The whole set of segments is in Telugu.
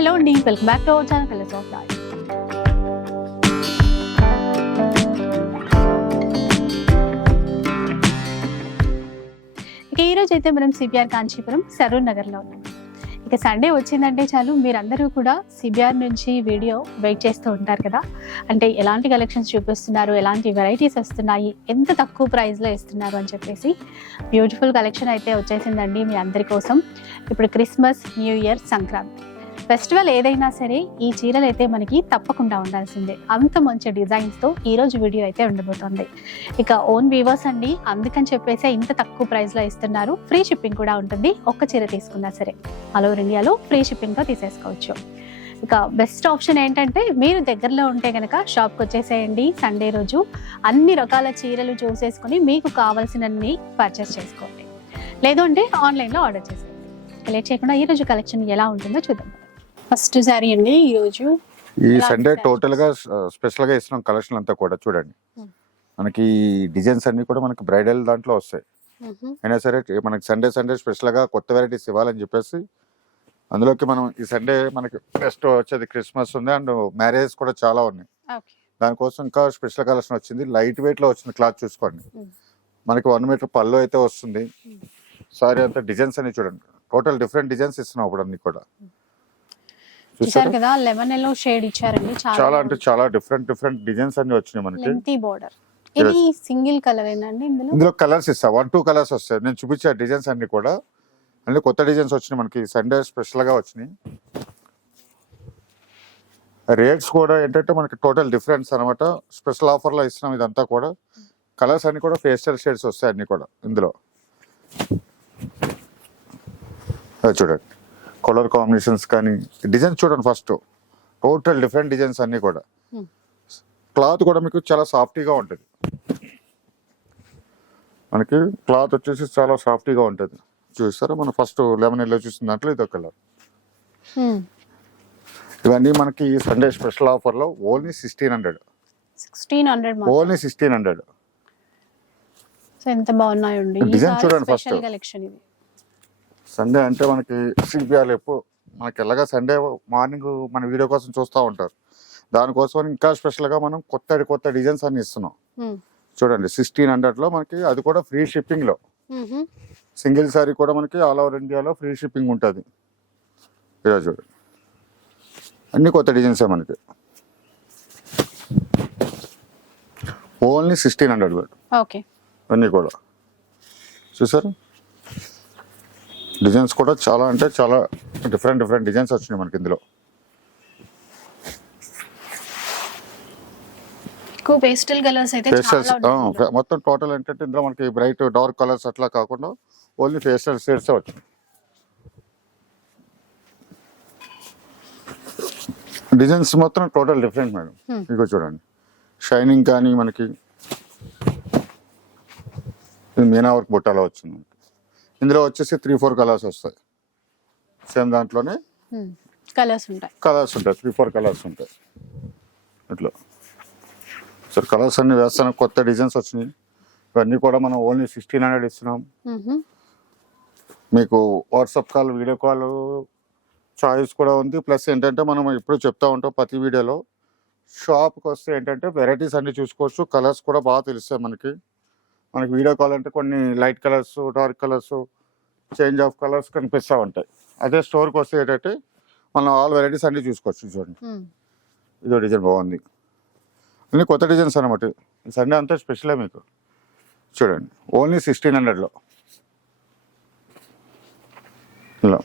హలో అండి welcome back to our channel colours of life ఇక ఈరోజు అయితే మనం సిబిఆర్ కాంచీపురం సరూర్ నగర్లో ఉన్నాం. ఇక సండే వచ్చిందంటే చాలు మీరందరూ కూడా సిబిఆర్ నుంచి వీడియో వెయిట్ చేస్తూ ఉంటారు కదా. అంటే ఎలాంటి కలెక్షన్స్ చూపిస్తున్నారు ఎలాంటి వెరైటీస్ వస్తున్నాయి ఎంత తక్కువ ప్రైస్లో ఇస్తున్నారు అని చెప్పేసి బ్యూటిఫుల్ కలెక్షన్ అయితే వచ్చేసిందండి మీ అందరి కోసం. ఇప్పుడు Christmas New Year Sankranti. Festival ఏదైనా సరే ఈ చీరలు అయితే మనకి తప్పకుండా ఉండాల్సిందే. అంత మంచి డిజైన్స్తో ఈరోజు వీడియో అయితే ఉండబోతోంది. ఇక ఓన్ వీవర్స్ అండి అందుకని చెప్పేసి ఇంత తక్కువ ప్రైస్లో ఇస్తున్నారు. ఫ్రీ షిప్పింగ్ కూడా ఉంటుంది. ఒక్క చీర తీసుకున్నా సరే. ఆల్ ఓవర్ ఇండియాలో ఫ్రీ షిప్పింగ్తో తీసేసుకోవచ్చు. ఇక బెస్ట్ ఆప్షన్ ఏంటంటే మీరు దగ్గరలో ఉంటే కనుక షాప్కి వచ్చేసేయండి. సండే రోజు అన్ని రకాల చీరలు చూసేసుకుని మీకు కావాల్సినన్ని పర్చేస్ చేసుకోండి. లేదు అంటే ఆన్లైన్లో ఆర్డర్ చేసుకోండి. లేట్ చేయకుండా ఈరోజు కలెక్షన్ ఎలా ఉంటుందో చూద్దాం. ఫస్ట్ సారీ అండి ఈ ఎలా సండే ఉంటాయి? టోటల్గా స్పెషల్గా ఇస్తున్నాం కలెక్షన్ అంతా కూడా చూడండి. మనకి డిజైన్స్ అన్ని కూడా మనకి బ్రైడల్ దాంట్లో వస్తాయి. అయినా సరే మనకి సండే సండే స్పెషల్గా కొత్త వెరైటీస్ ఇవ్వాలని చెప్పేసి అందులోకి మనం ఈ సండే మనకి నెక్స్ట్ వచ్చేది క్రిస్మస్ ఉంది అండ్ మ్యారేజ్ కూడా చాలా ఉన్నాయి. దానికోసం ఇంకా స్పెషల్ కలెక్షన్ వచ్చింది లైట్ వెయిట్లో వచ్చింది క్లాత్ చూసుకోండి. మనకి వన్ మీటర్ పళ్ళు అయితే వస్తుంది. సారీ అంతా డిజైన్స్ అన్ని చూడండి. టోటల్ డిఫరెంట్ డిజైన్స్ ఇస్తున్నాం ఇప్పుడు అన్ని కూడా. చూసారు? కదా లెమన్ ఎల్లో షేడ్ ఇచ్చారండి చాలా అంటే చాలా డిఫరెంట్ డిఫరెంట్ డిజైన్స్ అన్ని వచ్చినాయి మనకి. బోర్డర్ ఇది సింగిల్ కలర్ ఏనండి ఇందులో? ఇందులో కలర్స్ ఇస్తా. వన్ టూ కలర్స్ వస్తాయి. నేను చూపించే డిజైన్స్ అన్ని కూడా. అన్ని కొత్త డిజైన్స్ వచ్చినాయి మనకి. సండే స్పెషల్గా వచ్చినాయి. రేట్స్ కూడా ఏంటంటే మనకి టోటల్ డిఫరెన్స్ అనమాట స్పెషల్ ఆఫర్లో ఇస్తున్నాం ఇదంతా కూడా. కలర్స్ అన్ని కూడా ఫేస్టల్ షేడ్స్ వస్తాయి అన్ని కూడా ఇందులో. చూడండి. కలర్ కాంబినేషన్స్ కానీ డిజైన్స్ చూడండి ఫస్ట్ టోటల్ డిఫరెంట్ డిజైన్స్ అన్ని కూడా. Hmm. క్లాత్ కూడా మీకు చాలా సాఫ్టీగా ఉంటుంది. మనకి క్లాత్ వచ్చేసి చాలా సాఫ్టీగా ఉంటుంది. చూస్తారా మనం ఫస్ట్ లెమన్ ఎల్లో చూసిన దాంట్లో ఇది కలర్ ఇవన్నీ మనకి సండే స్పెషల్ ఆఫర్లో only sixteen hundred sixteen hundred only sixteen hundred so ఎంత బాగున్నాయండి. Design చూడండి. స్పెషల్ కలెక్షన్ ఇది. సండే అంటే మనకి సిపిఆర్ ఎప్పుడు మనకి ఎలాగా సండే మార్నింగ్ మన వీడియో కోసం చూస్తూ ఉంటారు. దానికోసం ఇంకా స్పెషల్గా మనం కొత్త కొత్త డిజైన్స్ అన్ని ఇస్తున్నాం. చూడండి సిక్స్టీన్ హండ్రెడ్లో మనకి అది కూడా ఫ్రీ షిప్పింగ్లో. సింగిల్ సారీ కూడా మనకి ఆల్ ఓవర్ ఇండియాలో ఫ్రీ షిప్పింగ్ ఉంటుంది. ఇలా చూడండి. అన్ని కొత్త డిజైన్సే మనకి. Only sixteen hundred okay. అన్నీ కూడా. చూసారు? డిజైన్స్ కూడా చాలా అంటే చాలా డిఫరెంట్ డిఫరెంట్ డిజైన్స్ వచ్చినాయి మనకి ఇందులో పేస్టల్ కలర్స్ అయితే. మొత్తం టోటల్ ఏంటంటే ఇందులో మనకి బ్రైట్ డార్క్ కలర్స్ అట్లా కాకుండా ఓన్లీ ఫేషియల్ షేడ్స్ వచ్చినాయి డిజైన్స్ మొత్తం టోటల్ డిఫరెంట్ మేడం. ఇగో చూడండి షైనింగ్ కానీ మనకి మీనా వర్క్ బుట్టాలో వచ్చింది. ఇందులో వచ్చేసి త్రీ ఫోర్ కలర్స్ వస్తాయి. సేమ్ దాంట్లోనే Hmm. కలర్స్ ఉంటాయి. కలర్స్ ఉంటాయి. త్రీ ఫోర్ కలర్స్ ఉంటాయి. ఇట్లా సార్ కలర్స్ అన్ని వేస్తాను. కొత్త డిజైన్స్ వచ్చినాయి. ఇవన్నీ కూడా మనం ఓన్లీ సిక్స్టీన్ హండ్రెడ్ ఇస్తున్నాం. మీకు WhatsApp call video call choice కూడా ఉంది. ప్లస్ ఏంటంటే మనం ఇప్పుడు చెప్తా ఉంటాం ప్రతి వీడియోలో షాప్కి వస్తే ఏంటంటే వెరైటీస్ అన్ని చూసుకోవచ్చు. కలర్స్ కూడా బాగా తెలుస్తాయి మనకి. మనకి వీడియో కాల్ అంటే కొన్ని light colours dark colours change of colours కనిపిస్తూ ఉంటాయి. అదే స్టోర్కి వస్తే ఏంటంటే మనం ఆల్ వెరైటీస్ అన్ని చూసుకోవచ్చు చూడండి. ఇదో డిజైన్ బాగుంది. అన్ని కొత్త డిజైన్స్ అనమాట ఈ సండే అంతా స్పెషలే మీకు. చూడండి. ఓన్లీ సిక్స్టీన్ హండ్రెడ్లో ఇలా.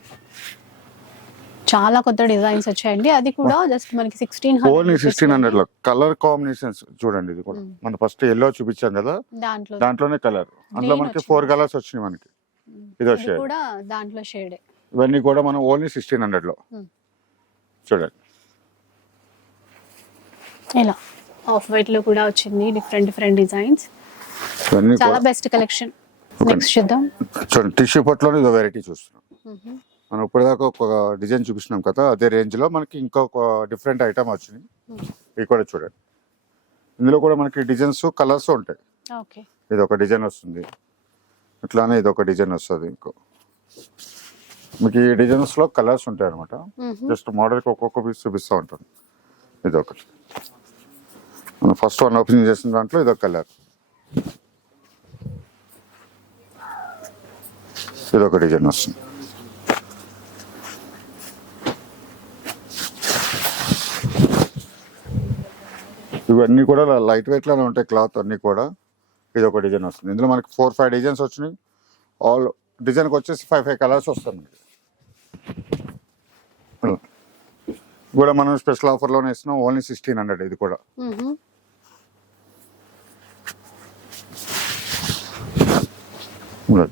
చాలా కొత్త డిజైన్స్ వచ్చాయండి. అది కూడా జస్ట్ మనకి సిక్స్టీన్ ఓన్లీ సిక్స్టీన్ హండ్రెడ్లో కలర్ కాంబినేషన్స్ చూడండి ఇది కూడా. మనం ఫస్ట్ ఎల్లో చూపించాం కదా. దాంట్లో. దాంట్లోనే కలర్ అందులో మనకి. ఫోర్ కలర్స్ వచ్చినాయి మనకి. ఇదో shade. కూడా దాంట్లో షేడ్ ఇవన్నీ కూడా మనం ఓన్లీ సిక్స్టీన్ హండ్రెడ్లో Hmm. చూడండి. ఇలా. ఆఫ్ వైట్లో కూడా వచ్చింది. డిఫరెంట్ డిఫరెంట్ డిజైన్స్ చాలా బెస్ట్ కలెక్షన్ నెక్స్ట్ చూద్దాం. చూడండి టిష్యూ పట్టులోనే ఇదో వెరైటీ చూస్తున్నాం. మనం ఇప్పటిదాకా ఒక డిజైన్ చూపించినాం కదా అదే రేంజ్లో మనకి ఇంకొక డిఫరెంట్ ఐటమ్ వచ్చింది. Hmm. ఇవి కూడా చూడండి. ఇందులో కూడా మనకి డిజైన్స్ కలర్స్ ఉంటాయి. ఇది ఒక డిజైన్ వస్తుంది. ఇట్లానే ఇది ఒక డిజైన్ వస్తుంది ఇంకో. మీకు ఈ డిజైన్స్లో కలర్స్ ఉంటాయి అనమాట జస్ట్ మోడల్కి ఒక్కొక్క పీస్ చూపిస్తూ ఉంటాను. ఇది ఒకటి. మనం ఫస్ట్ వన్ ఓపెన్ చేసిన దాంట్లో ఇది ఒక కలర్. ఇది ఒక డిజైన్ వస్తుంది. ఇవన్నీ కూడా లైట్ వెయిట్లోనే ఉంటాయి క్లాత్ అన్ని కూడా. ఇది ఒక డిజైన్ వస్తుంది. ఇందులో మనకి ఫోర్ ఫైవ్ డిజైన్స్ వచ్చినాయి. ఆల్ డిజైన్కి వచ్చేసి ఫైవ్ ఫైవ్ కలర్స్ వస్తాయి మనకి. కూడా మనం స్పెషల్ ఆఫర్లోనే ఇస్తున్నాం. ఓన్లీ సిక్స్టీన్ హండ్రెడ్ ఇది కూడా. ఇలా.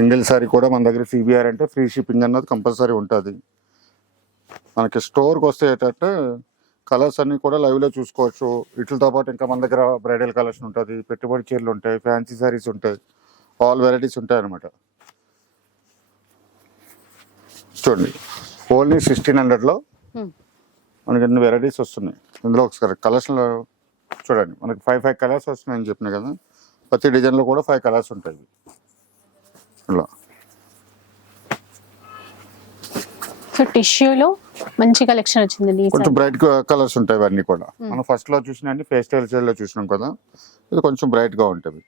సింగిల్ సారీ కూడా మన దగ్గర సిబిఆర్ అంటే ఫ్రీ షిప్పింగ్ అన్నది కంపల్సరీ ఉంటుంది. మనకి స్టోర్కి వస్తే ఏంటంటే కలర్స్ అన్ని కూడా లైవ్లో చూసుకోవచ్చు. వీటితో పాటు ఇంకా మన దగ్గర బ్రైడల్ కలెక్షన్ ఉంటుంది పెట్టుబడి చీరలు ఉంటాయి ఫ్యాన్సీ సారీస్ ఉంటాయి. ఆల్ వెరైటీస్ ఉంటాయి అనమాట చూడండి. ఓన్లీ సిక్స్టీన్ హండ్రెడ్లో మనకి ఎన్ని వెరైటీస్ వస్తున్నాయి? ఇందులో ఒకసారి కలర్స్లో చూడండి. మనకి ఫైవ్ ఫైవ్ కలర్స్ వస్తున్నాయని చెప్పిన కదా ప్రతి డిజైన్లో కూడా ఫైవ్ కలర్స్ ఉంటాయి. ఇలా సో టిష్యూలో మంచి కలెక్షన్ వచ్చిందండి కొంచెం బ్రైట్ కలర్స్ ఉంటాయి ఇవన్నీ కూడా. మనం ఫస్ట్లో చూసిన అన్ని పేస్టల్ షేడ్లో చూసినాం కదా ఇది కొంచెం బ్రైట్గా ఉంటుంది.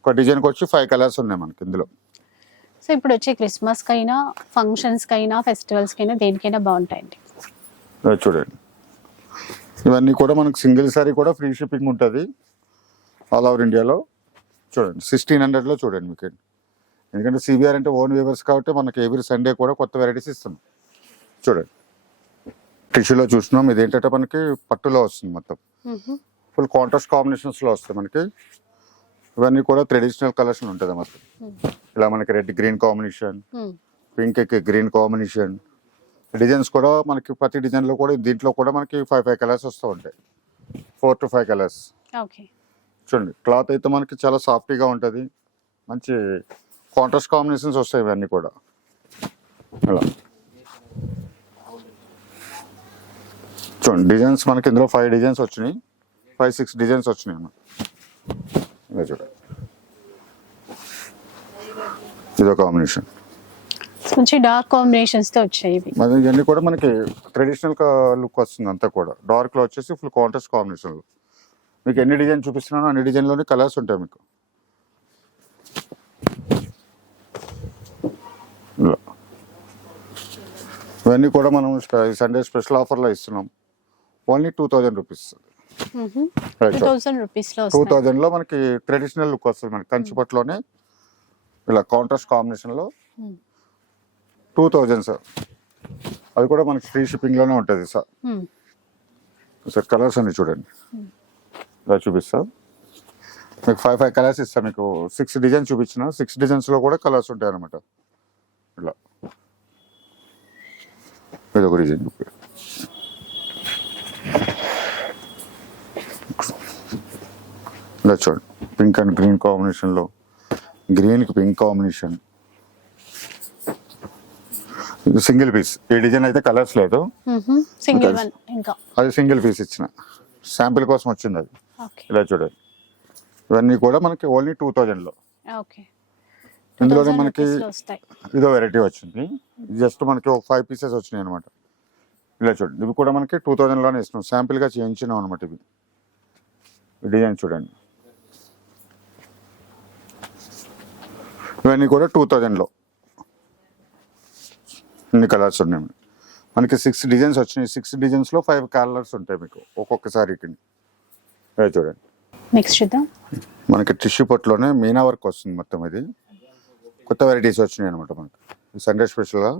ఒక డిజైన్కి వచ్చి ఫైవ్ కలర్స్ ఉన్నాయి మనకి ఇందులో. సో ఇప్పుడు వచ్చే క్రిస్మస్ కైనా ఫంక్షన్స్ కైనా ఫెస్టివల్స్ కైనా దేనికైనా బాగుంటాయండి. చూడండి. ఇవన్నీ కూడా మనకి సింగిల్ సారీ కూడా ఫ్రీ షిప్పింగ్ ఉంటుంది. ఆల్ ఓవర్ ఇండియాలో చూడండి సిక్స్టీన్ హండ్రెడ్లో చూడండి మీకు ఎందుకంటే సిబిఆర్ అంటే ఓన్ వేవర్స్ కాబట్టి మనకి ఎవ్రీ సండే కూడా కొత్త వెరైటీస్ ఇస్తున్నాం. చూడండి. టిష్యూలో చూసినాం ఇది ఏంటంటే మనకి పట్టులో వస్తుంది మొత్తం. ఫుల్ కాంట్రాస్ట్ కాంబినేషన్స్లో వస్తాయి మనకి. ఇవన్నీ కూడా ట్రెడిషనల్ కలర్స్ ఉంటుంది మొత్తం. ఇలా మనకి red green combination pink green combination designs కూడా మనకి ప్రతి డిజైన్లో కూడా దీంట్లో కూడా మనకి ఫైవ్ ఫైవ్ కలర్స్ వస్తూ ఉంటాయి. ఫోర్ టు ఫైవ్ కలర్స్ చూడండి. క్లాత్ అయితే మనకి చాలా సాఫ్ట్గా ఉంటుంది. మంచి కాంట్రాస్ట్ కాంబినేషన్స్ వస్తాయి ఇవన్నీ కూడా. ఇలా చూడండి డిజైన్స్ మనకి ఇందులో ఫైవ్ డిజైన్స్ వచ్చినాయి. ఫైవ్ సిక్స్ డిజైన్స్ వచ్చినాయి ఇలా చూడండి. ఇదో కాంబినేషన్ మంచి డార్క్ కాంబినేషన్స్తో వచ్చాయి మరి ఇవన్నీ కూడా మనకి ట్రెడిషనల్ లుక్ వస్తుంది అంతా కూడా. డార్క్లో వచ్చేసి ఫుల్ కాంట్రాస్ట్ కాంబినేషన్లో. మీకు ఎన్ని డిజైన్ చూపిస్తున్నానో అన్ని డిజైన్లోనే కలర్స్ ఉంటాయి మీకు. ఇవన్నీ కూడా మనం సండే స్పెషల్ ఆఫర్లో ఇస్తున్నాం. Only two thousand rupees two thousand రూపీస్లో టూ వస్తాయి థౌజండ్లో మనకి ట్రెడిషనల్ లుక్ వస్తుంది మనకి. కంచిపట్లోనే ఇలా కాంట్రాస్ట్ కాంబినేషన్లో Hmm. టూ థౌజండ్ సార్ అది కూడా మనకి ఫ్రీ షిప్పింగ్లోనే ఉంటుంది సార్. సార్ కలర్స్ అన్ని చూడండి. ఇలా చూపిస్తా. మీకు ఫైవ్ ఫైవ్ కలర్స్ ఇస్తాను మీకు సిక్స్ డిజైన్స్ చూపించిన. సిక్స్ డిజైన్స్లో కూడా కలర్స్ ఉంటాయి అనమాట ఇలా. ఇది ఒక డిజైన్ చూపి ఇలా చూడండి పింక్ అండ్ గ్రీన్ కాంబినేషన్లో గ్రీన్కి పింక్ కాంబినేషన్ సింగిల్ పీస్ ఈ డిజైన్ అయితే కలర్స్ లేదు. Single Okay. వన్ ఇంకా అది సింగిల్ పీస్ ఇచ్చిన. శాంపిల్ కోసం వచ్చింది అది. ఇలా చూడండి. ఇవన్నీ కూడా మనకి ఓన్లీ టూ థౌజండ్లో. ఓకే ఇందులోనే మనకి ఇదో వెరైటీ వచ్చింది. జస్ట్ మనకి ఒక ఫైవ్ పీసెస్ వచ్చినాయి అనమాట ఇలా చూడండి. ఇవి కూడా మనకి టూ థౌజండ్లోనే ఇస్తున్నాం. శాంపిల్గా చేయించినాం అనమాట ఇవి. డిజైన్ చూడండి. ఇవన్నీ కూడా టూ థౌజండ్లో. ఇన్ని కలర్స్ ఉన్నాయి. మనకి సిక్స్ డిజైన్స్ వచ్చినాయి. సిక్స్ డిజైన్స్లో ఫైవ్ కలర్స్ ఉంటాయి మీకు. ఒక్కొక్కసారికి ఇలా చూడండి. నెక్స్ట్ చూద్దాం. మనకి టిష్యూ పొట్లోనే మీనా వర్క్ వస్తుంది మొత్తం ఇది. కొత్త వెరైటీస్ వచ్చినాయి అనమాట మనకి. సండే స్పెషల్గా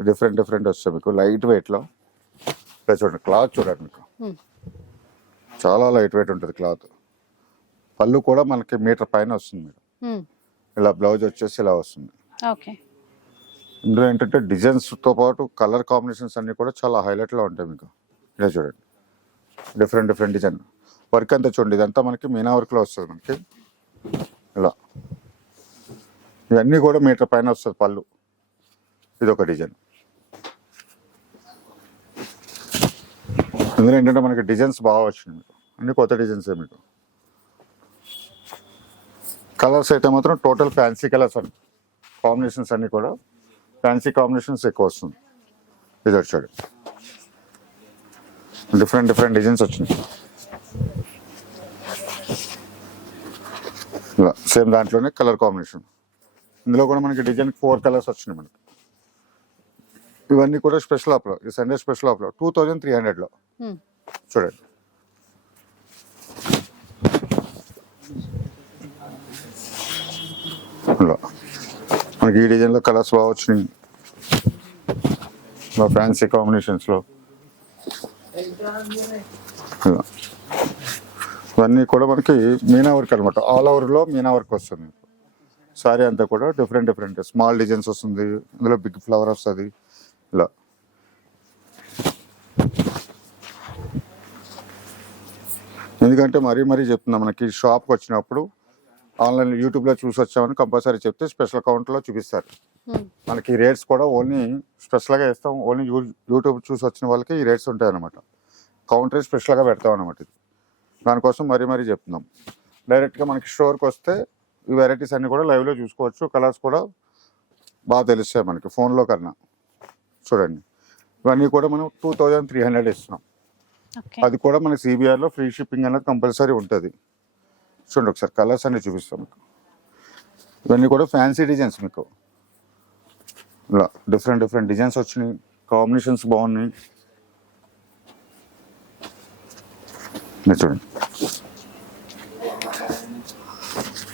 డిఫరెంట్ డిఫరెంట్ వస్తాయి మీకు. లైట్ వెయిట్లో ఇలా చూడండి క్లాత్ చూడండి మీకు. చాలా లైట్ వెయిట్ ఉంటుంది క్లాత్ పళ్ళు కూడా మనకి మీటర్ పైన వస్తుంది Hmm. ఇలా బ్లౌజ్ వచ్చేసి ఇలా వస్తుంది. ఓకే. ఇందులో ఏంటంటే డిజైన్స్తో పాటు కలర్ కాంబినేషన్స్ అన్నీ కూడా చాలా హైలైట్లో ఉంటాయి మీకు. ఇలా చూడండి. డిఫరెంట్ డిఫరెంట్ డిజైన్ వర్క్ అంతా చూడండి ఇదంతా మనకి మీనా వర్క్లో వస్తుంది మనకి. ఇవన్నీ కూడా మీటర్ పైన వస్తుంది పళ్ళు. ఇది ఒక డిజైన్. ఇందులో ఏంటంటే మనకి డిజైన్స్ బాగా వచ్చినాయి మీకు. అన్ని కొత్త డిజైన్సే మీకు. కలర్స్ అయితే మాత్రం టోటల్ ఫ్యాన్సీ కలర్స్ అండి. కాంబినేషన్స్ అన్నీ కూడా ఫ్యాన్సీ కాంబినేషన్స్ ఎక్కువ వస్తుంది. ఇది వచ్చాడు డిఫరెంట్ డిఫరెంట్ డిజైన్స్ వచ్చినాయి. సేమ్ దాంట్లోనే కలర్ కాంబినేషన్. ఇందులో కూడా మనకి డిజైన్ ఫోర్ కలర్స్ వచ్చినాయి మనకి. ఇవన్నీ కూడా స్పెషల్ ఆఫ్లో ఈ సండే స్పెషల్ ఆఫ్లో టూ థౌజండ్ త్రీ హండ్రెడ్లో. చూడండి. మనకి ఈ డిజైన్లో కలర్స్ బాగా వచ్చినాయి. ఫ్యాన్సీ కాంబినేషన్స్లో. ఇవన్నీ కూడా మనకి మీనా వర్క్ అనమాట ఆల్ ఓవర్లో మీనా వర్క్ వస్తుంది. సారీ అంతా కూడా డిఫరెంట్ డిఫరెంట్ స్మాల్ డిజైన్స్ వస్తుంది ఇందులో బిగ్ ఫ్లవర్ వస్తుంది. ఇలా. ఎందుకంటే మరీ మరీ చెప్తున్నా మనకి షాప్కి వచ్చినప్పుడు ఆన్లైన్ యూట్యూబ్లో చూసి వచ్చామని కంపల్సరీ చెప్తే స్పెషల్ అకౌంట్లో చూపిస్తారు. Hmm. మనకి రేట్స్ కూడా ఓన్లీ స్పెషల్గా ఇస్తాం ఓన్లీ యూ యూట్యూబ్ చూసి వచ్చిన వాళ్ళకి ఈ రేట్స్ ఉంటాయి అనమాట కౌంటర్ స్పెషల్గా పెడతాం అనమాట ఇది. దానికోసం మరీ మరీ చెప్తున్నాం. డైరెక్ట్గా మనకి స్టోర్కి వస్తే ఈ వెరైటీస్ అన్ని కూడా లైవ్లో చూసుకోవచ్చు. కలర్స్ కూడా బాగా తెలుస్తాయి మనకి. ఫోన్లో కన్నా. చూడండి. ఇవన్నీ కూడా మనం టూ థౌజండ్ త్రీ హండ్రెడ్ ఇస్తున్నాం. అది కూడా మనకి సిబిఆర్లో ఫ్రీ షిప్పింగ్ అనేది కంపల్సరీ ఉంటుంది. చూడండి ఒకసారి కలర్స్ అన్ని చూపిస్తాం మీకు. ఇవన్నీ కూడా ఫ్యాన్సీ డిజైన్స్ మీకు. ఇలా డిఫరెంట్ డిఫరెంట్ డిజైన్స్ వచ్చినాయి. కాంబినేషన్స్ బాగున్నాయి. చూడండి.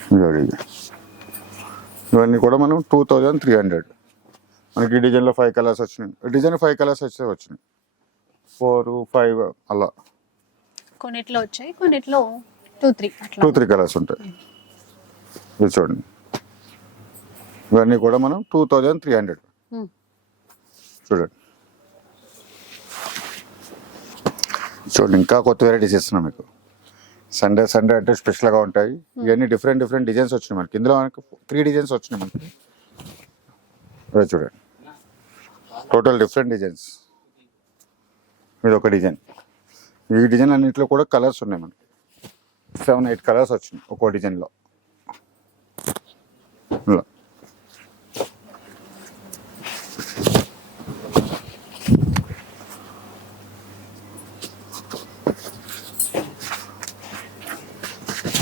ఇదిగోండి ఇది. ఇవన్నీ కూడా మనం టూ థౌజండ్ త్రీ హండ్రెడ్ మనకి ఈ డిజైన్లో ఫైవ్ కలర్స్ వచ్చినాయి. డిజైన్ ఫైవ్ కలర్స్ వచ్చే వచ్చినాయి. ఫోర్ ఫైవ్ అలా. కొన్నిట్లో వచ్చాయి కొన్నిట్లో two three two three colours ఉంటాయి. ఇది చూడండి. ఇవన్నీ కూడా మనం టూ థౌజండ్ త్రీ హండ్రెడ్. చూడండి. చూడండి ఇంకా కొత్త వెరైటీస్ ఇస్తున్నాం మీకు. సండే సండే అంటే స్పెషల్గా ఉంటాయి. ఇవన్నీ డిఫరెంట్ డిఫరెంట్ డిజైన్స్ వచ్చినాయి మనకి. ఇందులో మనకి త్రీ డిజైన్స్ వచ్చినాయి మనకి. చూడండి. టోటల్ డిఫరెంట్ డిజైన్స్ ఇది ఒక డిజైన్ ఈ డిజైన్ అన్నింటిలో కూడా కలర్స్ ఉన్నాయి మనకి. సెవెన్ ఎయిట్ కలర్స్ వచ్చినాయి ఒక్కో డిజైన్లో ఇలా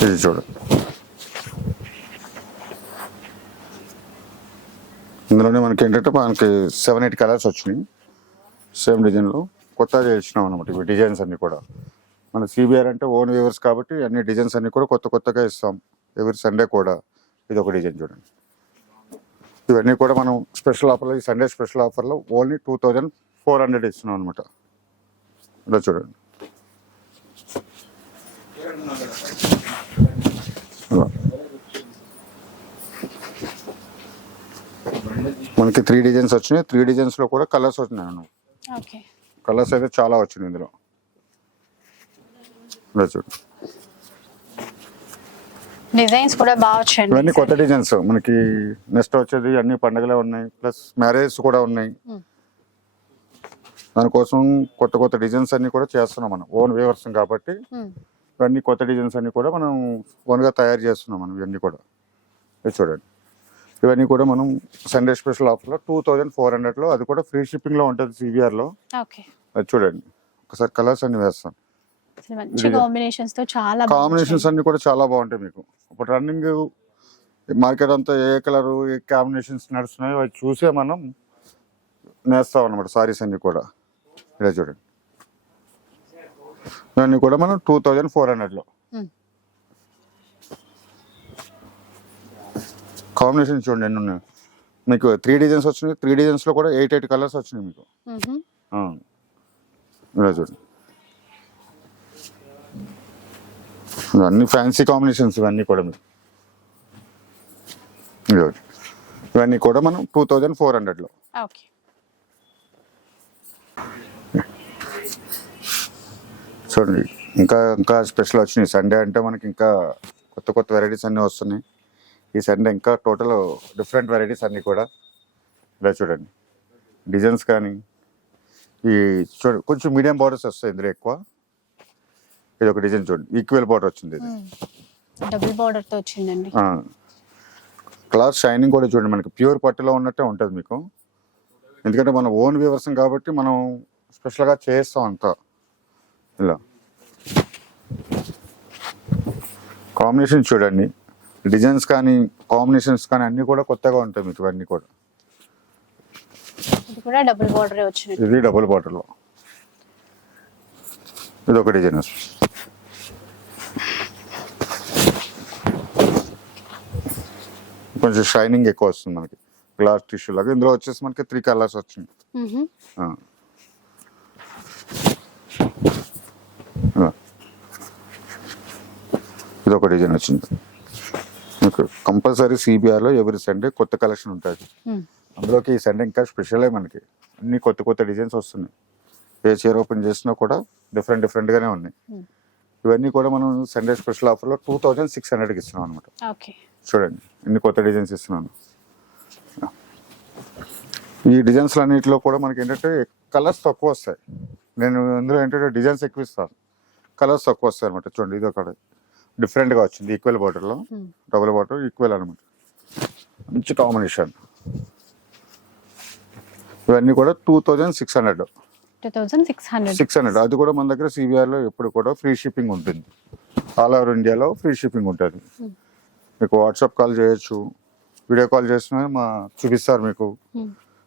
ఇది చూడండి ఇందులోనే మనకి ఏంటంటే మనకి సెవెన్ ఎయిట్ కలర్స్ వచ్చినాయి. సేమ్ డిజైన్లో కొత్తగా చేసినాం అనమాట ఇవి డిజైన్స్ అన్నీ కూడా. మన సిబిఆర్ అంటే ఓన్ వ్యూవర్స్ కాబట్టి అన్ని డిజైన్స్ అన్నీ కూడా కొత్త కొత్తగా ఇస్తాం. ఎవరి సండే కూడా ఇది ఒక డిజైన్ చూడండి. ఇవన్నీ కూడా మనం స్పెషల్ ఆఫర్లో ఈ సండే స్పెషల్ ఆఫర్లో only two thousand four hundred ఇస్తున్నాం అనమాట ఇలా చూడండి. మనకి త్రీ డిజైన్స్ వచ్చినాయి. త్రీ డిజైన్స్లో కూడా కలర్స్ వచ్చినాయి కలర్స్ అయితే చాలా వచ్చినాయి ఇందులో. డిజైన్స్ కూడా బాగా ఇవన్నీ కొత్త డిజైన్స్ మనకి నెక్స్ట్ వచ్చేది అన్ని పండుగలే ఉన్నాయి. ప్లస్ మ్యారేజ్ కూడా ఉన్నాయి. Hmm. దానికోసం కొత్త కొత్త డిజైన్స్ అన్ని కూడా చేస్తున్నాం మనం. ఓన్ వ్యూవర్స్ కాబట్టి Hmm. ఇవన్నీ కొత్త డిజైన్స్ అన్ని కూడా మనం ఓన్గా తయారు చేస్తున్నాం మనం ఇవన్నీ కూడా. చూడండి. ఇవన్నీ కూడా మనం సండే స్పెషల్ ఆఫర్లో టూ థౌజండ్ ఫోర్ హండ్రెడ్లో అది కూడా ఫ్రీ షిప్పింగ్లో ఉంటుంది సివిఆర్లో అది చూడండి. ఒకసారి కలర్స్ అన్ని వేస్తాం. కాంబినేషన్స్ చాలా కాంబినేషన్స్ అన్ని కూడా చాలా బాగుంటాయి మీకు. ఇప్పుడు రన్నింగ్ మార్కెట్ అంతా ఏ కలర్ ఏ కాంబినేషన్స్ నడుస్తున్నాయో అవి చూసే మనం నేస్తాం అనమాట సారీస్ అన్ని కూడా. ఇలా చూడండి. ఇవన్నీ కూడా మనం టూ థౌజండ్ ఫోర్ హండ్రెడ్లో కాంబినేషన్ చూడండి ఎన్ని ఉన్నాయి. మీకు త్రీ డిజైన్స్ వచ్చినాయి. త్రీ డిజైన్స్లో కూడా ఎయిట్ ఎయిట్ కలర్స్ వచ్చినాయి మీకు. ఇలా చూడండి. అన్ని ఫ్యాన్సీ కాంబినేషన్స్ ఇవన్నీ కూడా మీకు. ఇవన్నీ కూడా మనం టూ థౌజండ్ ఫోర్ హండ్రెడ్లో చూడండి ఇంకా ఇంకా స్పెషల్ వచ్చినాయి. సండే అంటే మనకి ఇంకా కొత్త కొత్త వెరైటీస్ అన్నీ వస్తున్నాయి. ఈ సండే ఇంకా టోటల్ డిఫరెంట్ వెరైటీస్ అన్నీ కూడా ఇలా చూడండి. డిజైన్స్ కానీ ఈ చూడండి కొంచెం మీడియం బార్డర్స్ వస్తాయి ఇందులో ఎక్కువ. ఇది ఒక డిజైన్ చూడండి. ఈక్వల్ బార్డర్ వచ్చింది ఇది. డబుల్ బార్డర్తో వచ్చిందండి. క్లాత్ షైనింగ్ కూడా చూడండి మనకి. ప్యూర్ పట్టులో ఉన్నట్టే ఉంటుంది మీకు. ఎందుకంటే మన ఓన్ వ్యూవర్స్ కాబట్టి మనం స్పెషల్గా చేస్తాం అంతా. ఇలా. కాంబినేషన్ చూడండి. డిజైన్స్ కానీ కాంబినేషన్స్ కానీ అన్నీ కూడా కొత్తగా ఉంటాయి మీకు ఇవన్నీ కూడా. ఇది కూడా డబుల్ బార్డర్ ఇది డబుల్ బార్డర్లో. ఇది ఒక డిజైన్. వస్తుంది కొంచెం షైనింగ్ ఎక్కువ వస్తుంది మనకి. గ్లాస్ టిష్యూ లాగా. ఇందులో వచ్చేసి మనకి త్రీ కలర్స్. ఇలా. ఇది ఒక డిజైన్ వచ్చింది. మీకు కంపల్సరీ సిబిఆర్లో ఎవరి సండే కొత్త కలెక్షన్ ఉంటుంది మ్మ్. అందులోకి ఈ సండే ఇంకా స్పెషలే మనకి. అన్ని కొత్త కొత్త డిజైన్స్ వస్తున్నాయి. ఏ చీర ఓపెన్ చేసినా కూడా డిఫరెంట్ డిఫరెంట్గానే ఉన్నాయి. మ్మ్. ఇవన్నీ కూడా మనం సండే స్పెషల్ ఆఫర్లో టూ థౌజండ్ సిక్స్ హండ్రెడ్కి ఇస్తున్నాం అనమాట చూడండి ఇన్ని కొత్త డిజైన్స్ ఇస్తున్నాను. ఈ డిజైన్స్ అన్నింటిలో కూడా మనకి ఏంటంటే కలర్స్ తక్కువ వస్తాయి. నేను ఇందులో ఏంటంటే డిజైన్స్ ఎక్కువ ఇస్తాను. కలర్స్ తక్కువ వస్తాయి అనమాట చూడండి ఇది ఒక డిఫరెంట్గా వచ్చింది ఈక్వల్ బార్డర్లో. డబుల్ బార్డర్ ఈక్వల్ అనమాట మంచి కాంబినేషన్. ఇవన్నీ కూడా two thousand six hundred. Six hundred. Six hundred. అది కూడా మన దగ్గర సిబిఆర్లో ఎప్పుడు కూడా ఫ్రీ షిప్పింగ్ ఉంటుంది. ఆల్ ఓవర్ ఇండియాలో ఫ్రీ షిప్పింగ్ ఉంటుంది. మీకు వాట్సాప్ కాల్ చేయొచ్చు. వీడియో కాల్ చేసిన మా చూపిస్తారు మీకు.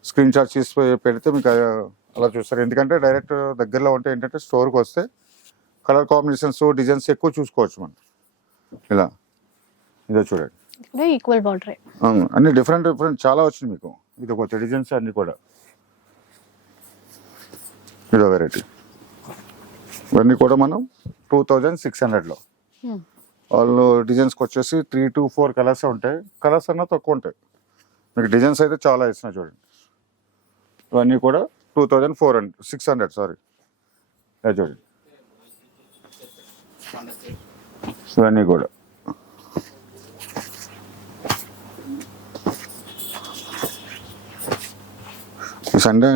స్క్రీన్ షాట్ తీసి పెడితే మీకు అలా చూస్తారు. ఎందుకంటే డైరెక్ట్ దగ్గరలో ఉంటే ఏంటంటే స్టోర్కి వస్తే కలర్ కాంబినేషన్స్ డిజైన్స్ ఎక్కువ చూసుకోవచ్చు మనం. ఇలా. ఇదో చూడండి. Equal border. అన్ని డిఫరెంట్ డిఫరెంట్ చాలా వచ్చింది మీకు. ఇది కొత్త డిజైన్స్ అన్ని కూడా. ఇదో వెరైటీ ఇవన్నీ కూడా మనం టూ థౌజండ్ సిక్స్ హండ్రెడ్లో వాళ్ళు డిజైన్స్కి వచ్చేసి త్రీ టు ఫోర్ కలర్స్ ఉంటాయి. కలర్స్ అన్న తక్కువ ఉంటాయి. మీకు డిజైన్స్ అయితే చాలా ఇస్తున్నాయి చూడండి. ఇవన్నీ కూడా two thousand four hundred six hundred sorry చూడండి. ఇవన్నీ కూడా. ఈ సండే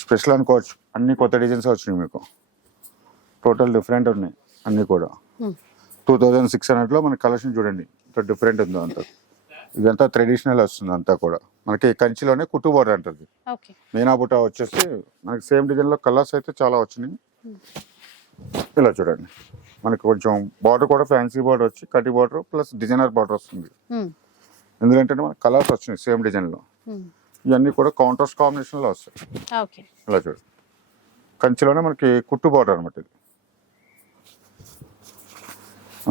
స్పెషల్ అనుకోవచ్చు అన్ని కొత్త డిజైన్స్ వచ్చినాయి మీకు. టోటల్ డిఫరెంట్ ఉన్నాయి అన్నీ కూడా. టూ థౌజండ్ సిక్స్ హండ్రెడ్లో మన కలెక్షన్ చూడండి ఇంత డిఫరెంట్ ఉందో అంతా. ఇదంతా ట్రెడిషనల్ వస్తుంది అంతా కూడా. మనకి కంచిలోనే కుట్టు బోర్డర్ అంటుంది. మీనా బుట్ట వచ్చేసి మనకి సేమ్ డిజైన్లో కలర్స్ అయితే చాలా వచ్చినాయి. ఇలా చూడండి. మనకి కొంచెం బార్డర్ కూడా ఫ్యాన్సీ బార్డర్ వచ్చి కటి బార్డర్ ప్లస్ డిజైనర్ బార్డర్ వస్తుంది. ఏంటంటే మనకి కలర్స్ వచ్చినాయి సేమ్ డిజైన్లో ఇవన్నీ కూడా కౌంటర్స్ కాంబినేషన్లో వస్తాయి. ఇలా చూడు. కంచిలోనే మనకి కుట్టు బార్డర్ అనమాట ఇది.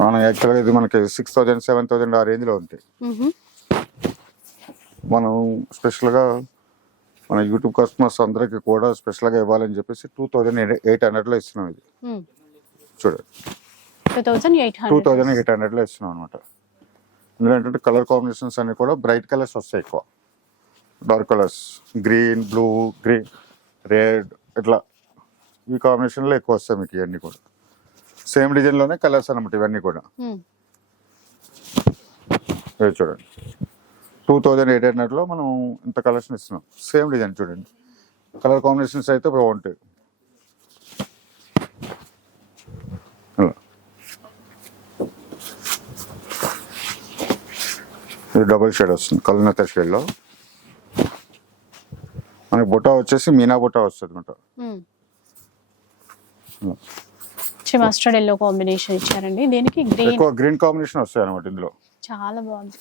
మనం యాక్చువల్గా ఇది మనకి సిక్స్ థౌజండ్ సెవెన్ థౌజండ్ ఆ రేంజ్లో ఉంటాయి. మనం స్పెషల్గా మన యూట్యూబ్ కస్టమర్స్ అందరికి కూడా స్పెషల్గా ఇవ్వాలని చెప్పేసి టూ థౌజండ్ ఎయిట్ హండ్రెడ్లో ఇస్తున్నాం ఇది. చూడండి two thousand eight two hundred thousand eight హండ్రెడ్లో ఇస్తున్నాం అనమాట ఇందులో ఏంటంటే కలర్ కాంబినేషన్స్ అన్ని కూడా బ్రైట్ కలర్స్ వస్తాయి ఎక్కువ. Dark colours green blue green red ఇట్లా. ఈ కాంబినేషన్లో ఎక్కువ వస్తాయి మీకు ఇవన్నీ కూడా. సేమ్ డిజైన్లోనే కలర్స్ అనమాట ఇవన్నీ కూడా. ఇవి చూడండి. టూ థౌజండ్ ఎయిట్ హండ్రెడ్లో మనం ఇంత కలెక్షన్ ఇస్తున్నాం. సేమ్ డిజైన్ చూడండి. కలర్ కాంబినేషన్స్ అయితే బాగుంటాయి. ఇలా. ఇది డబుల్ షేడ్ వస్తుంది కల్నత షేడ్లో మనకి బుట్ట వచ్చేసి మీనా బుట్ట వస్తుంది అనమాట. మస్టర్డ్ ఎల్లో కాంబినేషన్ ఇచ్చారండి. దీనికి గ్రీన్ ఎక్కువ గ్రీన్ కాంబినేషన్ వస్తాయి అనమాట ఇందులో. చాలా బాగుంది.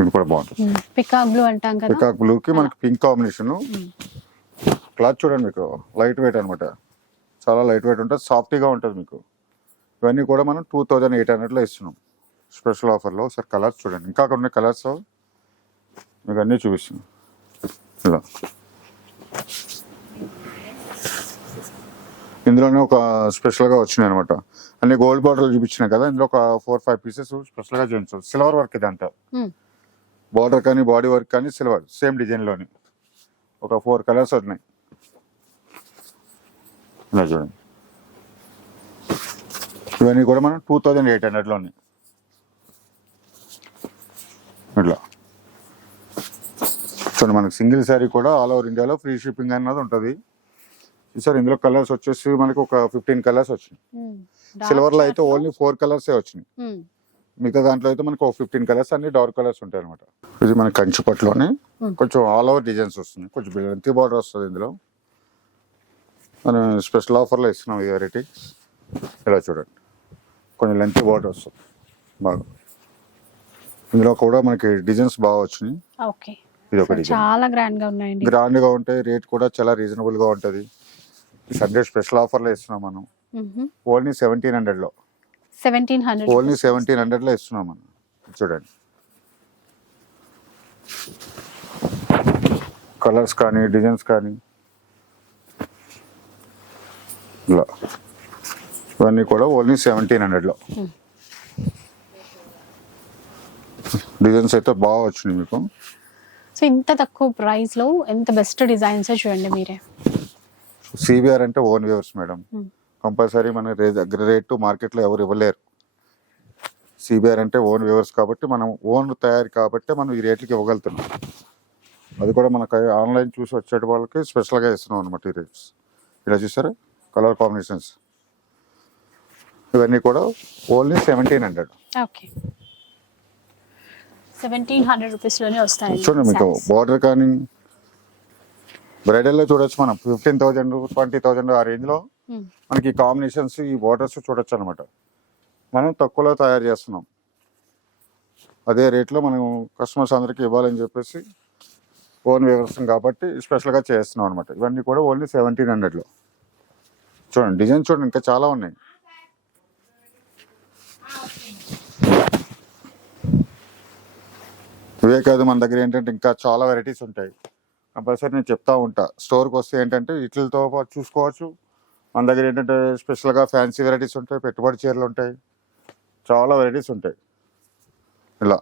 ఇది కూడా బాగుంటుంది పికాక్ బ్లూ అంటాం కదా. పికాక్ బ్లూ కి మనకి పింక్ కాంబినేషన్ క్లాత్ చూడండి మీకు లైట్ వెయిట్ అనమాట. చాలా లైట్ వెయిట్ ఉంటుంది సాఫ్టీగా ఉంటుంది మీకు. ఇవన్నీ కూడా మనం టూ థౌజండ్ ఎయిట్ హండ్రెడ్లో ఇస్తున్నాం. స్పెషల్ ఆఫర్లో ఒకసారి కలర్స్ చూడండి. ఇంకా కొన్ని కలర్స్. మీకు అన్నీ చూపిస్తున్నాం ఇలా. ఇందులోనే ఒక స్పెషల్గా వచ్చినాయి అనమాట అన్ని గోల్డ్ బాటిల్ చూపించినాయి కదా ఇందులో ఒక ఫోర్ ఫైవ్ పీసెస్ స్పెషల్గా చేయించారు సిల్వర్ వర్క్ ఇదంతా. బార్డర్ కానీ బాడీ వర్క్ కానీ సిల్వర్ సేమ్ డిజైన్లోని ఒక ఫోర్ కలర్స్ ఉన్నాయి. ఇలా చూడండి. ఇవన్నీ కూడా మనం టూ థౌజండ్ ఎయిట్ హండ్రెడ్లో ఉన్నాయి ఇట్లా చూడండి మనకి సింగిల్ శారీ కూడా ఆల్ ఓవర్ ఇండియాలో ఫ్రీ షిప్పింగ్ అన్నది ఉంటుంది. సార్ ఇందులో కలర్స్ వచ్చేసి మనకి ఒక ఫిఫ్టీన్ కలర్స్ వచ్చినాయి. సిల్వర్లో అయితే ఓన్లీ ఫోర్ కలర్స్ వచ్చినాయి. మిగతా దాంట్లో అయితే మనకు ఒక ఫిఫ్టీన్ కలర్స్ అన్ని డార్క్ కలర్స్ ఉంటాయి అనమాట ఇది మన కంచి పట్టులోనే Hmm. కొంచెం ఆల్ ఓవర్ డిజైన్స్ వస్తుంది కొంచెం లెంత్ బార్డర్ వస్తుంది ఇందులో. మనం స్పెషల్ ఆఫర్లో ఇస్తున్నాం ఈ వెరైటీ ఇలా చూడండి. కొంచెం లెంత్ బార్డర్ వస్తుంది బాగా. ఇందులో కూడా మనకి డిజైన్స్ బాగా వచ్చినాయి. ఓకే. ఇది ఒక డిజైన్. చాలా గ్రాండ్గా ఉన్నాయండి. గ్రాండ్గా ఉంటాయి రేట్ కూడా చాలా రీజనబుల్గా ఉంటది సండే స్పెషల్ ఆఫర్లో ఇస్తున్నాం మనం. ఓన్లీ సెవెంటీన్ హండ్రెడ్లో సెవెంటీన్ హండ్రెడ్ ఓన్లీ సెవెంటీన్ హండ్రెడ్లో ఇస్తున్నాం మనం. చూడండి. కలర్స్ కానీ డిజైన్స్ కానీ. ఇలా. ఇవన్నీ కూడా ఓన్లీ సెవెంటీన్ హండ్రెడ్లో. డిజైన్స్ అయితే బాగా వచ్చినాయి మీకు. సో ఇంత తక్కువ ప్రైస్లో ఎంత బెస్ట్ డిజైన్స్ చూడండి మీరే. సిబిఆర్ అంటే own viewers madam. Hmm. Compulsory మన దగ్గర రేటు మార్కెట్లో ఎవరు ఇవ్వలేరు. సిబిఆర్ అంటే ఓన్ వ్యూవర్స్ కాబట్టి మనం ఓన్ తయారు కాబట్టి మనం ఈ రేట్లకి ఇవ్వగలుగుతున్నాం. అది కూడా మనకు ఆన్లైన్ చూసి వచ్చే వాళ్ళకి స్పెషల్గా ఇస్తున్నాం అనమాట ఈ రేట్స్. ఇలా చూసారా? Colour combinations. ఇవన్నీ కూడా only seventeen hundred okay. Seventeen hundred రూపీస్లోనే వస్తాయి చూడండి మీకు బార్డర్ కానీ బ్రైడల్లో చూడొచ్చు మనం. ఫిఫ్టీన్ థౌజండ్ ట్వంటీ థౌజండ్ ఆ రేంజ్లో మనకి కాంబినేషన్స్ ఈ బార్డర్స్ చూడొచ్చు అనమాట మనం తక్కువలో తయారు చేస్తున్నాం. అదే రేట్లో మనం కస్టమర్స్ అందరికి ఇవ్వాలని చెప్పేసి ఓన్ వ్యవస్థం కాబట్టి స్పెషల్గా చేస్తున్నాం అనమాట ఇవన్నీ కూడా ఓన్లీ సెవెంటీన్ హండ్రెడ్లో చూడండి డిజైన్ చూడండి ఇంకా చాలా ఉన్నాయి. ఇవే కాదు మన దగ్గర ఏంటంటే ఇంకా చాలా వెరైటీస్ ఉంటాయి. కంపల్సరీ నేను చెప్తా ఉంటా. స్టోర్కి వస్తే ఏంటంటే వీటితో పాటు చూసుకోవచ్చు. మన దగ్గర ఏంటంటే స్పెషల్గా ఫ్యాన్సీ వెరైటీస్ ఉంటాయి పెట్టుబడి చీరలు ఉంటాయి. చాలా వెరైటీస్ ఉంటాయి. ఇలా.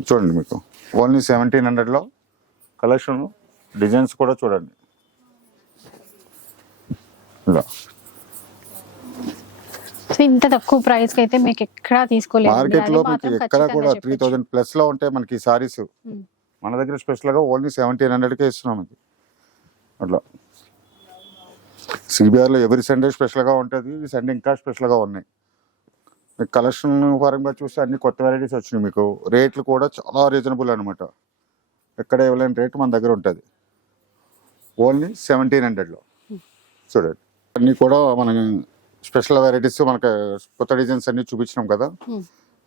చూడండి మీకు. ఓన్లీ సెవెంటీన్ హండ్రెడ్లో కలెక్షన్ డిజైన్స్ కూడా చూడండి. ఇలా. సో ఇంత తక్కువ ప్రైస్కి అయితే మీకు ఎక్కడా తీసుకోలేదు మార్కెట్లో మీకు ఎక్కడ కూడా త్రీ థౌజండ్ ప్లస్లో ఉంటాయి మనకి సారీస్ మన దగ్గర స్పెషల్గా ఓన్లీ సెవెంటీన్ హండ్రెడ్ కే ఇస్తున్నాం అది. అట్లా. సిబిఆర్లో ఎవరి సండే స్పెషల్గా ఉంటుంది ఈ సండే ఇంకా స్పెషల్గా ఉన్నాయి. మీకు కలెక్షన్ పరంగా చూస్తే అన్ని కొత్త వెరైటీస్ వచ్చినాయి మీకు. రేట్లు కూడా చాలా రీజనబుల్ అనమాట ఎక్కడ ఇవ్వలేని రేట్ మన దగ్గర ఉంటుంది. ఓన్లీ సెవెంటీన్ హండ్రెడ్లో చూడండి. అన్నీ కూడా మన స్పెషల్ వెరైటీస్ మనకి కొత్త డిజైన్స్ అన్ని చూపించినాం కదా.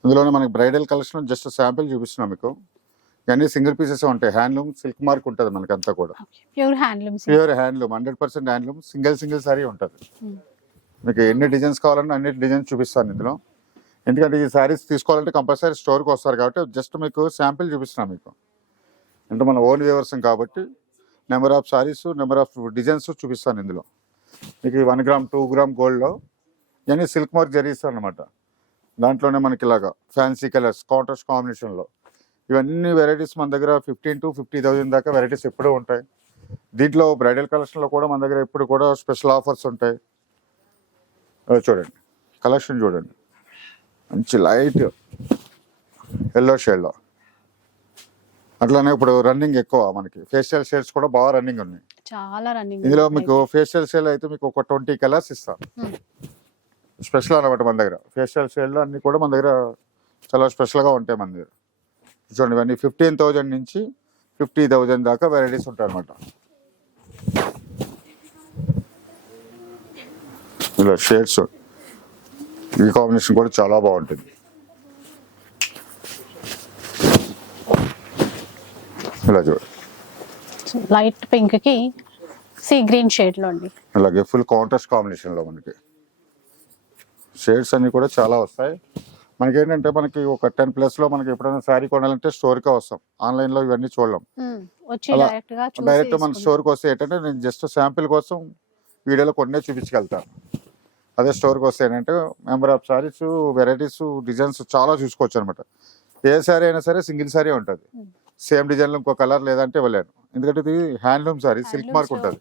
ఇందులోనే మనకి బ్రైడల్ కలెక్షన్ జస్ట్ శాంపిల్ చూపిస్తున్నాం మీకు. ఇవన్నీ సింగిల్ పీసెస్ ఉంటాయి. హ్యాండ్లూమ్ సిల్క్ మార్క్ ఉంటుంది మనకి అంతా కూడా pure handlooms pure handloom hundred percent handloom single single sari ఉంటుంది. మీకు ఎన్ని డిజైన్స్ కావాలన్నా అన్ని డిజైన్స్ చూపిస్తాను ఇందులో. ఎందుకంటే ఈ శారీస్ తీసుకోవాలంటే కంపల్సరీ స్టోర్కి వస్తారు కాబట్టి జస్ట్ మీకు శాంపిల్ చూపిస్తున్నాం మీకు. అంటే మన ఓన్ వ్యూవర్స్ కాబట్టి number of saris number of designs చూపిస్తాను ఇందులో. మీకు వన్ గ్రామ్ టూ గ్రామ్ గోల్డ్లో ఇవన్నీ సిల్క్ మార్క్ జరిగిస్తారు అనమాట దాంట్లోనే మనకి ఇలాగా ఫ్యాన్సీ కలర్స్ కాంట్రాస్ట్ కాంబినేషన్లో ఇవన్నీ వెరైటీస్ మన దగ్గర ఫిఫ్టీన్ టు ఫిఫ్టీ థౌజండ్ దాకా వెరైటీస్ ఎప్పుడూ ఉంటాయి. దీంట్లో బ్రైడల్ కలెక్షన్లో కూడా మన దగ్గర ఎప్పుడు కూడా స్పెషల్ ఆఫర్స్ ఉంటాయి. చూడండి. కలెక్షన్ చూడండి. మంచి లైట్ ఎల్లో షేడ్లో అట్లానే ఇప్పుడు రన్నింగ్ ఎక్కువ మనకి. ఫేషియల్ షేడ్స్ కూడా బాగా రన్నింగ్ ఉన్నాయి. చాలా రన్నింగ్ ఇందులో మీకు ఫేషియల్ షేడ్ అయితే మీకు ఒక ట్వంటీ కలర్స్ ఇస్తాం. స్పెషల్ అనమాట మన దగ్గర. ఫేషియల్ షేడ్లో అన్ని కూడా మన దగ్గర చాలా స్పెషల్గా ఉంటాయి మన దగ్గర. చూడండి ఇవన్నీ ఫిఫ్టీన్ థౌజండ్ నుంచి ఫిఫ్టీ థౌజండ్ దాకా వెరైటీస్ ఉంటాయి అనమాట ఇలా షేడ్స్ ఈ కాంబినేషన్ కూడా చాలా బాగుంటుంది. ఇలా చూడు. లైట్ పింక్కి సీ గ్రీన్ షేడ్లో అండి. అలాగే ఫుల్ కాంట్రాస్ట్ కాంబినేషన్లో మనకి. షేడ్స్ అన్ని కూడా చాలా వస్తాయి. మనకి ఏంటంటే మనకి ఒక టెన్ ప్లస్లో మనకి ఎప్పుడైనా శారీ కొనాలంటే స్టోర్కే వస్తాం. ఆన్లైన్లో ఇవన్నీ చూడలేం. డైరెక్ట్ మన తీసుకుంటాం. స్టోర్కి వస్తే ఏంటంటే నేను జస్ట్ శాంపిల్ కోసం వీడియోలో కొన్నే చూపించగలుగుతాను. అదే స్టోర్కి వస్తే ఏంటంటే member of saris varieties designs చాలా చూసుకోవచ్చు అనమాట ఏ శారీ అయినా సరే సింగిల్ శారీ ఉంటుంది. సేమ్ డిజైన్లో ఇంకో కలర్ లేదంటే ఇవ్వలేను. ఎందుకంటే ఇది హ్యాండ్లూమ్ సారీ సిల్క్ మార్క్లో, ఉంటుంది.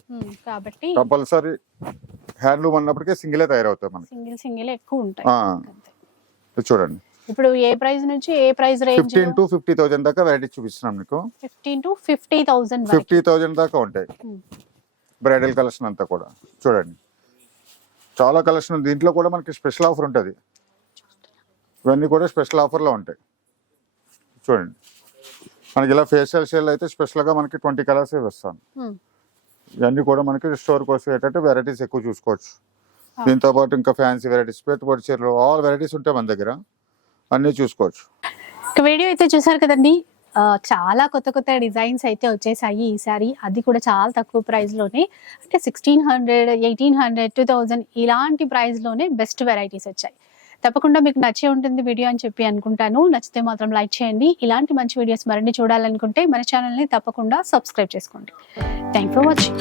కాబట్టి కంపల్సరీ హ్యాండ్లూమ్ అన్నప్పటికీ సింగిలే తయారవుతాయి మనకి. సింగిల్ సింగిల్ ఎక్కువ ఉంటాయి. చూడండి. ఇప్పుడు ఏ ప్రైస్ నుంచి ఏ price range? Fifteen to fifty thousand దాకా వెరైటీ చూపిస్తున్నాం మీకు. Fifteen to fifty thousand fifty thousand దాకా ఉంటాయి. బ్రైడల్ కలెక్షన్ అంతా కూడా. చూడండి. చాలా కలెక్షన్ ఉంది. దీంట్లో కూడా మనకి స్పెషల్ ఆఫర్ ఉంటుంది. ఇవన్నీ కూడా స్పెషల్ ఆఫర్లో ఉంటాయి. చూడండి. మనకి ఇలా ఫేషియల్ షేల్ అయితే స్పెషల్గా మనకి ట్వంటీ కలర్స్ వస్తాను. ఇవన్నీ కూడా మనకి స్టోర్కి వస్తే ఏంటంటే వెరైటీస్ ఎక్కువ చూసుకోవచ్చు. దీంతో పాటు ఇంకా ఫ్యాన్సీ వెరైటీస్ పెట్టుబడి చీరలు ఆల్ వెరైటీస్ ఉంటాయి మన దగ్గర అన్నీ చూసుకోవచ్చు. వీడియో అయితే చూసారు కదండి? చాలా కొత్త కొత్త డిజైన్స్ అయితే వచ్చేసాయి ఈసారి అది కూడా చాలా తక్కువ ప్రైస్లోనే అంటే sixteen hundred eighteen hundred two thousand ఇలాంటి ప్రైస్లోనే బెస్ట్ వెరైటీస్ వచ్చాయి. తప్పకుండా మీకు నచ్చే ఉంటుంది వీడియో అని చెప్పి అనుకుంటాను. నచ్చితే మాత్రం లైక్ చేయండి. ఇలాంటి మంచి వీడియోస్ మరిన్ని చూడాలనుకుంటే మన ఛానల్ని తప్పకుండా సబ్స్క్రైబ్ చేసుకోండి. Thank for watching